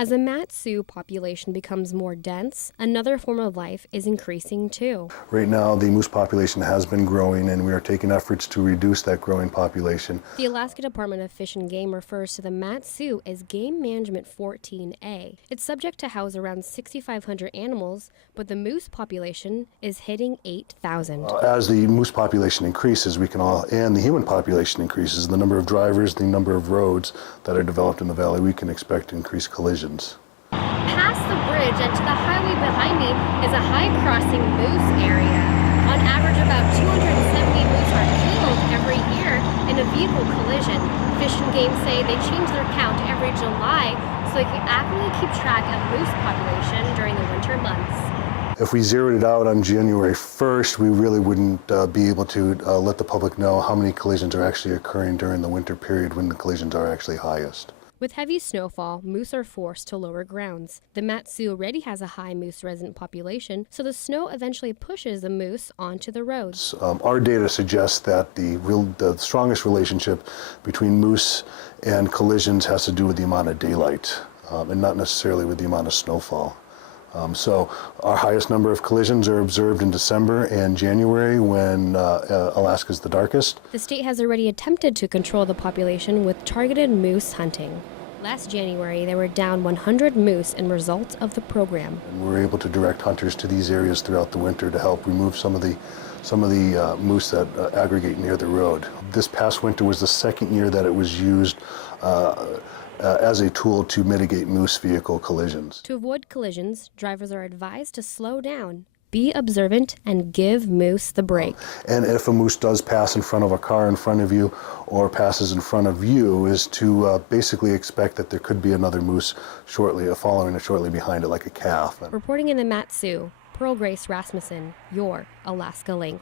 As the Mat-Su population becomes more dense, another form of life is increasing too. Right now, the moose population has been growing, and we are taking efforts to reduce that growing population. The Alaska Department of Fish and Game refers to the Mat-Su as Game Management 14A. It's subject to house around 6,500 animals, but the moose population is hitting 8,000. As the moose population increases, and the human population increases, the number of drivers, the number of roads that are developed in the valley, we can expect increased collisions. Past the bridge and to the highway behind me is a high crossing moose area. On average, about 270 moose are killed every year in a vehicle collision. Fish and Game say they change their count every July so they can accurately keep track of moose population during the winter months. If we zeroed it out on January 1st, we really wouldn't be able to let the public know how many collisions are actually occurring during the winter period when the collisions are actually highest. With heavy snowfall, moose are forced to lower grounds. The Mat-Su already has a high moose resident population, so the snow eventually pushes the moose onto the roads. Our data suggests that the strongest relationship between moose and collisions has to do with the amount of daylight and not necessarily with the amount of snowfall. So our highest number of collisions are observed in December and January when Alaska is the darkest. The state has already attempted to control the population with targeted moose hunting. Last January, there were down 100 moose in result of the program. And we were able to direct hunters to these areas throughout the winter to help remove some of the moose that aggregate near the road. This past winter was the second year that it was used as a tool to mitigate moose vehicle collisions. To avoid collisions, drivers are advised to slow down, be observant, and give moose the brake. And if a moose does pass in front of a car in front of you or passes in front of you, is to basically expect that there could be another moose following it shortly behind it, like a calf. Reporting in the Mat-Su, Pearl Grace Rasmussen, your Alaska Link.